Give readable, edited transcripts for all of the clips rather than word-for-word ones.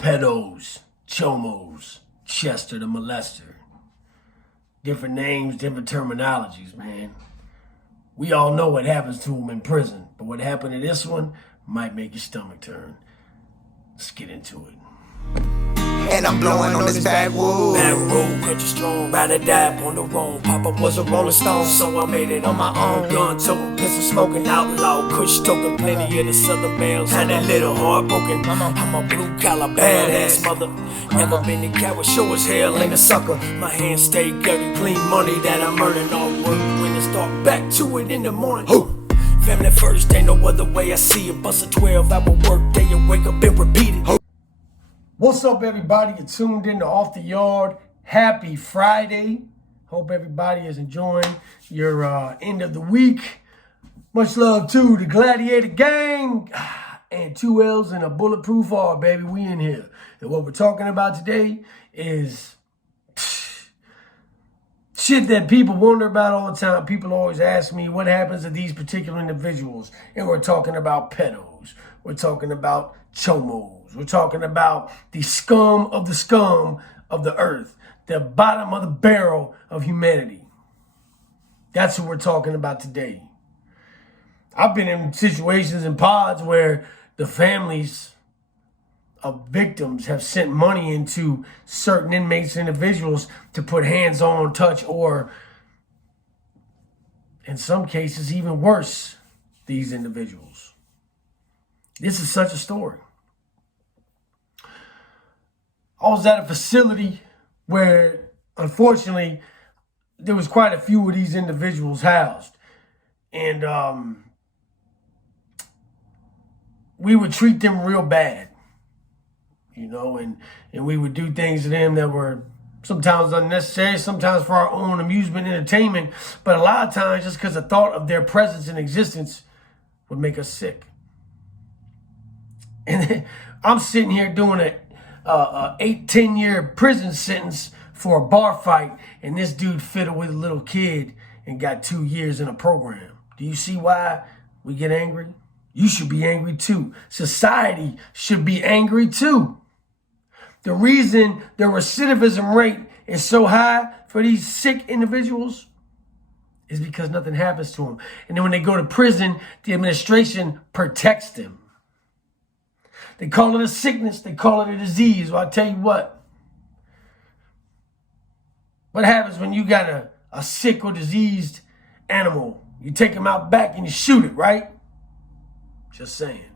pedos, chomos, Chester the molester. Different names, different terminologies, man. We all know what happens to them in prison, but what happened to this one might make your stomach turn. Let's get into it. And I'm blowing on this backwood. Bad road, country strong, ride or die on the road. Papa was a rolling stone, so I made it on my own. Gun toting, pistol smoking, outlaw, kush token, plenty of the southern bells. Had a little heartbroken. I'm a blue collar badass mother. Never been a coward, sure as hell ain't a sucker. My hands stay dirty, clean money that I'm earning all work. When I start back to it in the morning. Family first, ain't no other way I see it. Bust a 12-hour work day and wake up and repeat it. What's up, everybody? You're tuned in to Off the Yard. Happy Friday. Hope everybody is enjoying your end of the week. Much love to the Gladiator Gang. And 2 L's and a bulletproof R, baby. We in here. And what we're talking about today is shit that people wonder about all the time. People always ask me what happens to these particular individuals. And we're talking about pedos. We're talking about chomos. We're talking about the scum of the earth. The bottom of the barrel of humanity. That's what we're talking about today. I've been in situations in pods where the families of victims have sent money into certain inmates, individuals to put hands on, touch, or in some cases even worse, these individuals. This is such a story. I was at a facility where, unfortunately, there was quite a few of these individuals housed. And we would treat them real bad, you know, and we would do things to them that were sometimes unnecessary, sometimes for our own amusement, entertainment, but a lot of times just because the thought of their presence and existence would make us sick. And I'm sitting here doing a 8-10 year prison sentence for a bar fight, and this dude fiddled with a little kid and got 2 years in a program. Do you see why we get angry? You should be angry too. Society should be angry too. The reason the recidivism rate is so high for these sick individuals is because nothing happens to them. And then when they go to prison, the administration protects them. They call it a sickness. They call it a disease. Well, I tell you what happens when you got a sick or diseased animal? You take him out back and you shoot it, right? Just saying.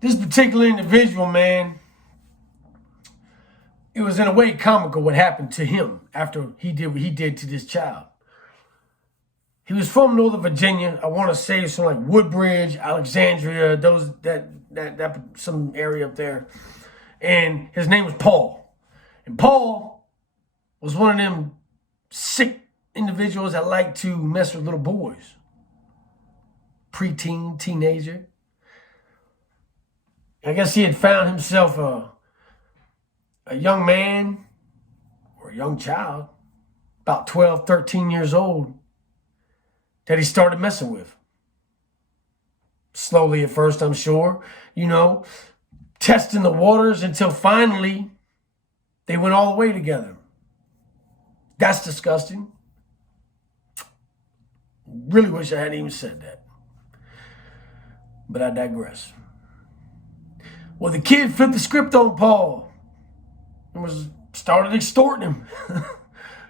This particular individual, man, it was in a way comical what happened to him after he did what he did to this child. He was from Northern Virginia. I want to say it's from like Woodbridge, Alexandria, that some area up there. And his name was Paul. And Paul was one of them sick individuals that like to mess with little boys. Preteen, teenager. I guess he had found himself a young man or a young child, about 12, 13 years old, that he started messing with. Slowly at first, I'm sure, you know, testing the waters until finally they went all the way together. That's disgusting. Really wish I hadn't even said that. But I digress. Well, the kid flipped the script on Paul and started extorting him.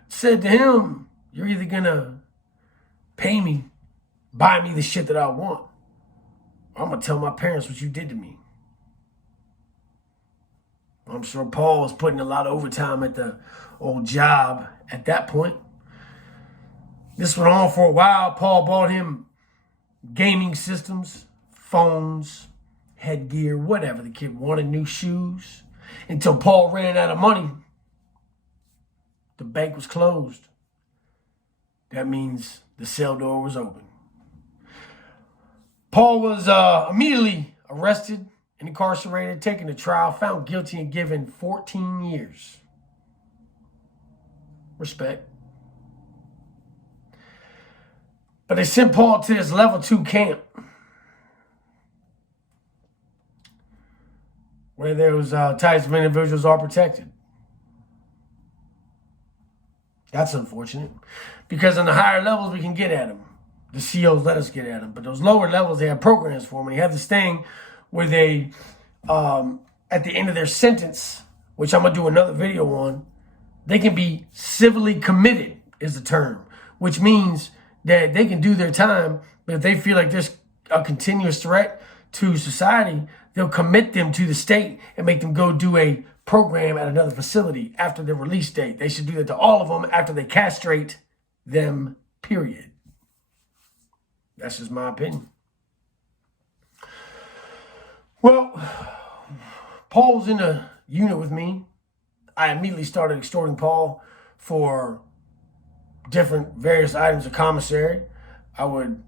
Said to him, "You're either gonna pay me, buy me the shit that I want, or I'm gonna tell my parents what you did to me." I'm sure Paul was putting a lot of overtime at the old job at that point. This went on for a while. Paul bought him gaming systems, phones, headgear, whatever the kid wanted, new shoes, until Paul ran out of money. The bank was closed. That means the cell door was open. Paul was immediately arrested and incarcerated, taken to trial, found guilty, and given 14 years. Respect. But they sent Paul to this level 2 camp. where those types of individuals are protected. That's unfortunate, because on the higher levels we can get at them. The COs let us get at them, but those lower levels, they have programs for them. And they have this thing where they, at the end of their sentence, which I'm gonna do another video on, they can be civilly committed, is the term, which means that they can do their time, but if they feel like there's a continuous threat to society, they'll commit them to the state and make them go do a program at another facility after their release date. They should do that to all of them after they castrate them, period. That's just my opinion. Well, Paul was in a unit with me. I immediately started extorting Paul for different various items of commissary. I would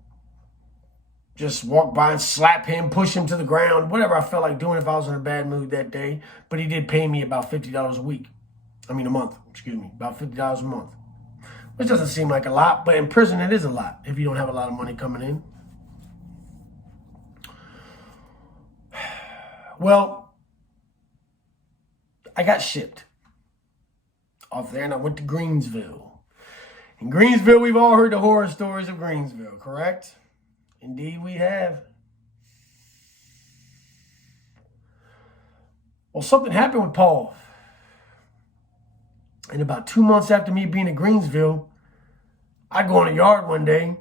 just walk by and slap him, push him to the ground, whatever I felt like doing if I was in a bad mood that day. But he did pay me about $50 a week. A month, about $50 a month. Which doesn't seem like a lot, but in prison it is a lot if you don't have a lot of money coming in. Well, I got shipped off there and I went to Greensville. In Greensville, we've all heard the horror stories of Greensville, correct? Indeed, we have. Well, something happened with Paul. And about 2 months after me being in Greensville, I go in the yard one day,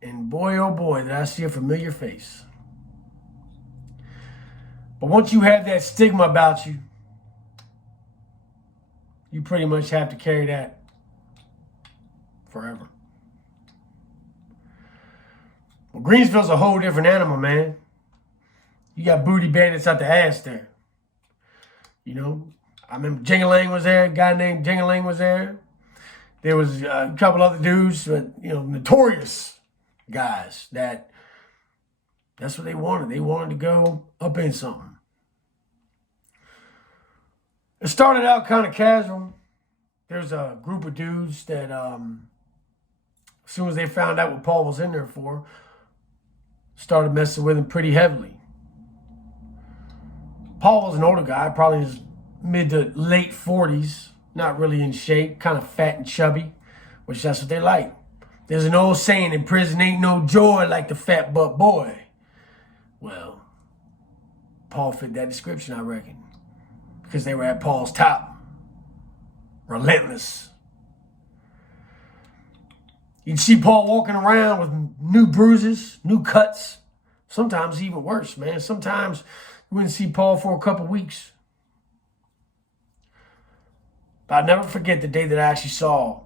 and boy, oh boy, did I see a familiar face. But once you have that stigma about you, you pretty much have to carry that forever. Well, Greensville's a whole different animal, man. You got booty bandits out the ass there. You know, I remember Jingalang was there. A guy named Jingalang was there. There was a couple other dudes, but, you know, notorious guys that's what they wanted. They wanted to go up in something. It started out kind of casual. There's a group of dudes that, as soon as they found out what Paul was in there for, started messing with him pretty heavily. Paul was an older guy, probably in his mid to late 40s, not really in shape, kind of fat and chubby, which that's what they like. There's an old saying, in prison ain't no joy like the fat butt boy. Well, Paul fit that description, I reckon, because they were at Paul's top. Relentless. You'd see Paul walking around with new bruises, new cuts, sometimes even worse, man. Sometimes you wouldn't see Paul for a couple weeks. But I'll never forget the day that I actually saw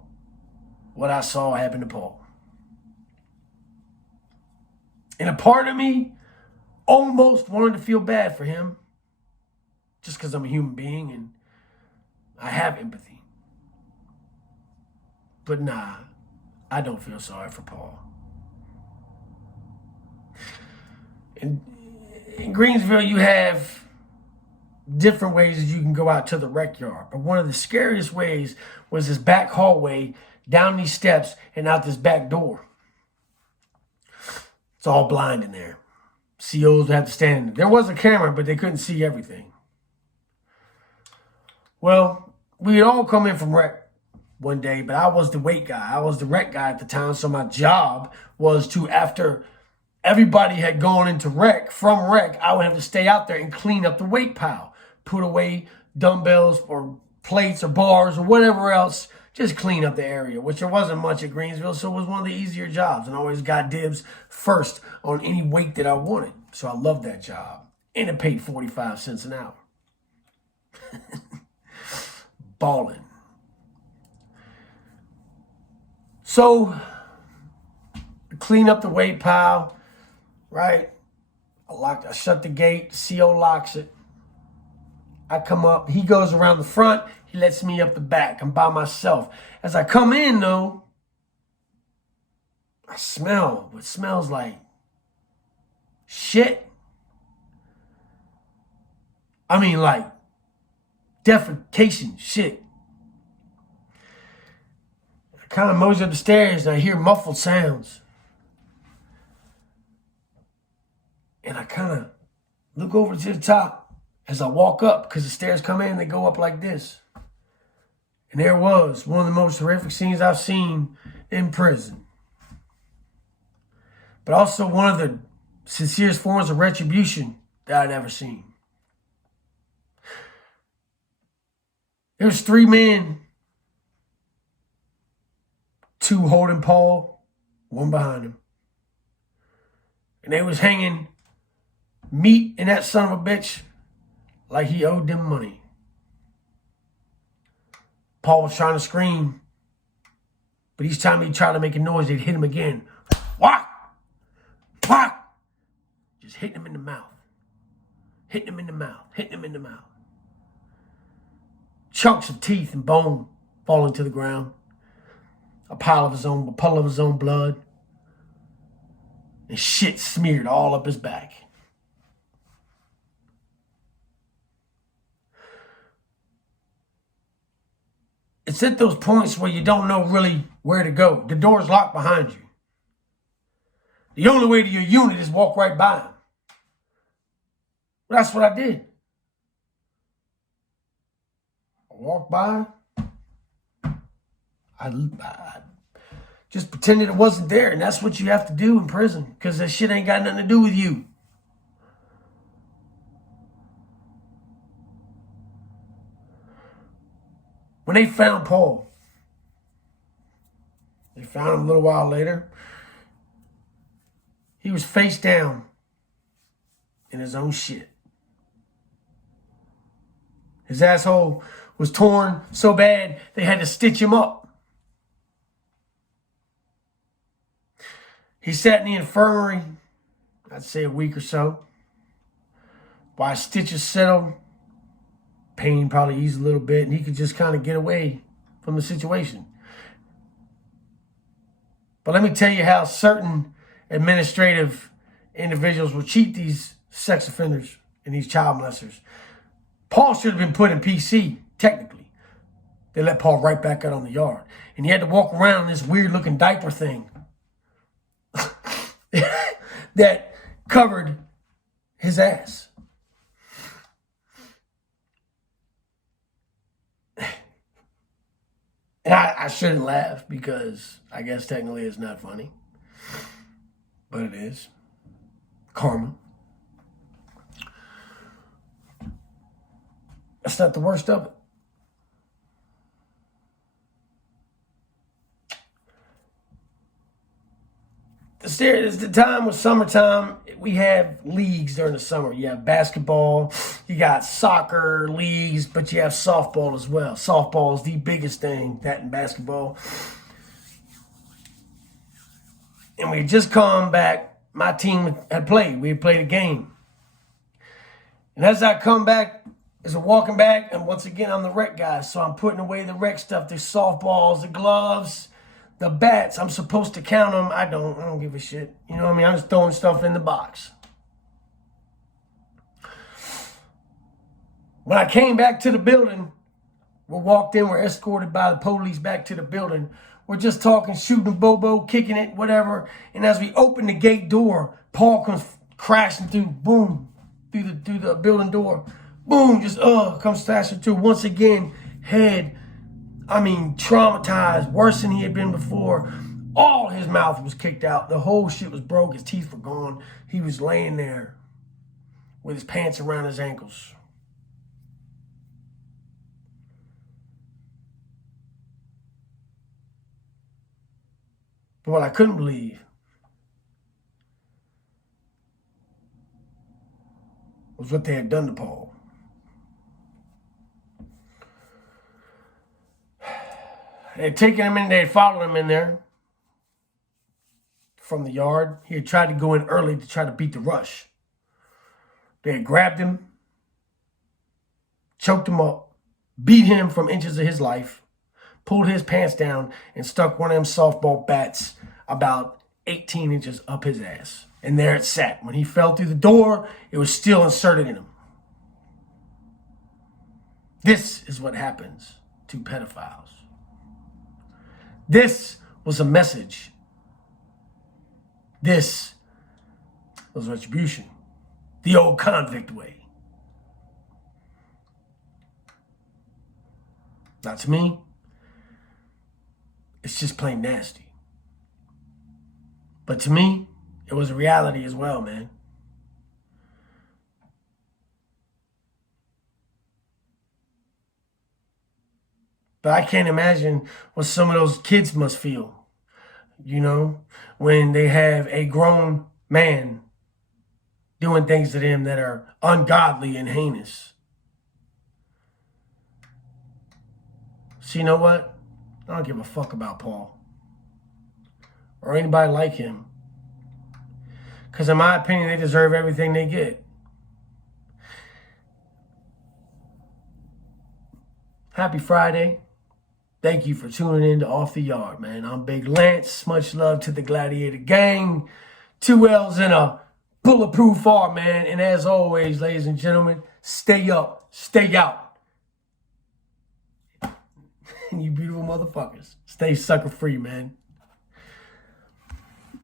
what I saw happen to Paul. And a part of me almost wanted to feel bad for him, just because I'm a human being and I have empathy. But nah, I don't feel sorry for Paul. In Greensville, you have different ways that you can go out to the rec yard. But one of the scariest ways was this back hallway, down these steps, and out this back door. It's all blind in there. COs would have to stand in there. There was a camera, but they couldn't see everything. Well, we had all come in from rec one day, but I was the wait guy. I was the rec guy at the time, so my job was to, after everybody had gone into rec, from rec, I would have to stay out there and clean up the weight pile. Put away dumbbells or plates or bars or whatever else. Just clean up the area, which there wasn't much at Greensville, so it was one of the easier jobs. And I always got dibs first on any weight that I wanted. So I loved that job. And it paid 45 cents an hour. Balling. So, clean up the weight pile, right? I shut the gate, the CO locks it. I come up, he goes around the front, he lets me up the back. I'm by myself. As I come in, though, I smell what smells like shit. I mean, like defecation shit. I kind of mosey up the stairs and I hear muffled sounds. And I kind of look over to the top as I walk up, because the stairs come in, they go up like this. And there was one of the most horrific scenes I've seen in prison. But also one of the sincerest forms of retribution that I'd ever seen. There's 3 men, 2 holding Paul, 1 behind him. And they was hanging meat in that son of a bitch like he owed them money. Paul was trying to scream, but each time he tried to make a noise, they'd hit him again. Whack! Whack! Just hitting him in the mouth. Hitting him in the mouth. Hitting him in the mouth. Chunks of teeth and bone falling to the ground. A puddle of his own blood. And shit smeared all up his back. It's at those points where you don't know really where to go. The door's locked behind you. The only way to your unit is walk right by him. That's what I did. I walked by. I just pretended it wasn't there. And that's what you have to do in prison. Because that shit ain't got nothing to do with you. When they found Paul, they found him a little while later. He was face down in his own shit. His asshole was torn so bad they had to stitch him up. He sat in the infirmary, I'd say a week or so, while stitches settled. Pain probably eased a little bit, and he could just kind of get away from the situation. But let me tell you how certain administrative individuals will cheat these sex offenders and these child molesters. Paul should have been put in PC, technically. They let Paul right back out on the yard. And he had to walk around in this weird-looking diaper thing that covered his ass. And I shouldn't laugh because I guess technically it's not funny. But it is. Karma. That's not the worst of it. The time was summertime. We have leagues during the summer. You have basketball, you got soccer leagues, but you have softball as well. Softball is the biggest thing, that and basketball. And we had just come back. My team had played. We had played a game. And as I come back, as I'm walking back, and once again, I'm the rec guy, so I'm putting away the rec stuff. There's softballs, the gloves, the bats. I'm supposed to count them. I don't give a shit. You know what I mean? I'm just throwing stuff in the box. When I came back to the building, we walked in, we're escorted by the police back to the building. We're just talking, shooting bobo, kicking it, whatever. And as we open the gate door, Paul comes crashing through, boom, through the building door. Boom, just comes crashing through. Once again, head, traumatized, worse than he had been before. All his mouth was kicked out. The whole shit was broke. His teeth were gone. He was laying there with his pants around his ankles. But what I couldn't believe was what they had done to Paul. They had taken him in, they had followed him in there from the yard. He had tried to go in early to try to beat the rush. They had grabbed him, choked him up, beat him from inches of his life, pulled his pants down, and stuck one of them softball bats about 18 inches up his ass. And there it sat. When he fell through the door, it was still inserted in him. This is what happens to pedophiles. This was a message. This was retribution. The old convict way. Now, to me, it's just plain nasty. But to me, it was a reality as well, man. But I can't imagine what some of those kids must feel, when they have a grown man doing things to them that are ungodly and heinous. So you know what? I don't give a fuck about Paul or anybody like him. Because in my opinion, they deserve everything they get. Happy Friday. Thank you for tuning in to Off the Yard, man. I'm Big Lance. Much love to the Gladiator Gang. 2 L's in a bulletproof heart, man. And as always, ladies and gentlemen, stay up, stay out. You beautiful motherfuckers. Stay sucker free, man.